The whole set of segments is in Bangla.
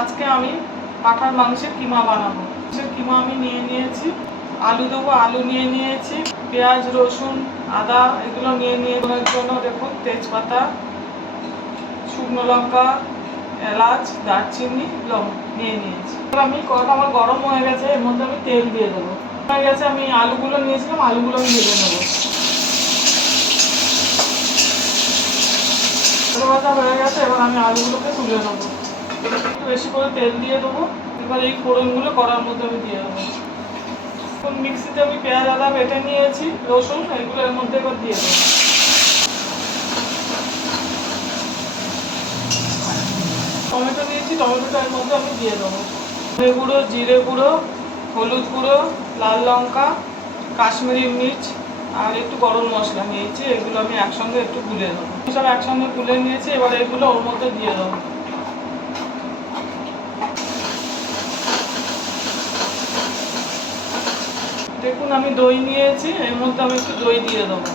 আজকে আমি পাঁঠার মাংসের কিমা বানাবো। কিমা আমি নিয়ে নিয়েছি, আলু দেবো, আলু নিয়ে নিয়েছি, পেঁয়াজ রসুন আদা এগুলো নিয়ে জন্য দেখুন তেজপাতা, শুকনো লঙ্কা, এলাচ, দারচিনি, লবঙ্গ নিয়ে নিয়েছি। আমি কড়াটা আমার গরম হয়ে গেছে, এর মধ্যে আমি তেল দিয়ে দেবো। হয়ে গেছে, আমি আলুগুলো নিয়েছিলাম, আলুগুলো আমি ভেজে নেবো। ভাজা হয়ে গেছে, এবার আমি আলুগুলোকে তুলে নেবো। একটু বেশি করে তেল দিয়ে দেবো। এবার এই ফোড়নগুলো কড়ার মধ্যে আমি দিয়ে দেবো। মিক্সিতে আমি পেঁয়াজ আদা বেটে নিয়েছি, রসুন এগুলো এর মধ্যে এবার দিয়ে দেবো। টমেটো নিয়েছি, টমেটোটা এর মধ্যে আমি দিয়ে দেবো। ধনে গুঁড়ো, জিরে গুঁড়ো, হলুদ গুঁড়ো, লাল লঙ্কা, কাশ্মীরি মির্চ আর একটু গরম মশলা নিয়েছি, এগুলো আমি একসঙ্গে একটু গুলে দেবো। সব একসঙ্গে গুলে নিয়েছি, এবার এগুলো ওর মধ্যে দিয়ে দেবো। দেখুন আমি দই নিয়েছি, এর মধ্যে আমি একটু দই দিয়ে দেবো।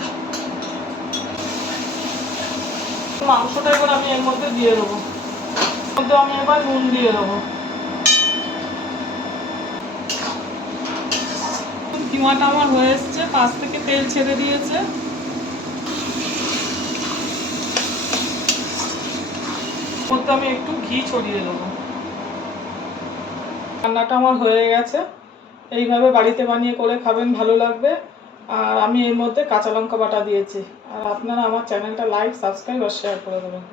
মাংসটা এবার আমি এর মধ্যে দিয়ে দেবো। এর মধ্যে আমি এবার নুন দিয়ে দেবো। কিমাটা আমার হয়ে এসছে, পাশ থেকে তেল ছেড়ে দিয়েছে। মধ্যে আমি একটু ঘি ছড়িয়ে দেবো। রান্নাটা আমার হয়ে গেছে। এইভাবে বাড়িতে বানিয়ে করে খাবেন, ভালো লাগবে। আর আমি এর মধ্যে কাঁচা লঙ্কা বাটা দিয়েছি। আর আপনারা আমার চ্যানেলটা লাইক, সাবস্ক্রাইব আর শেয়ার করে দেবেন।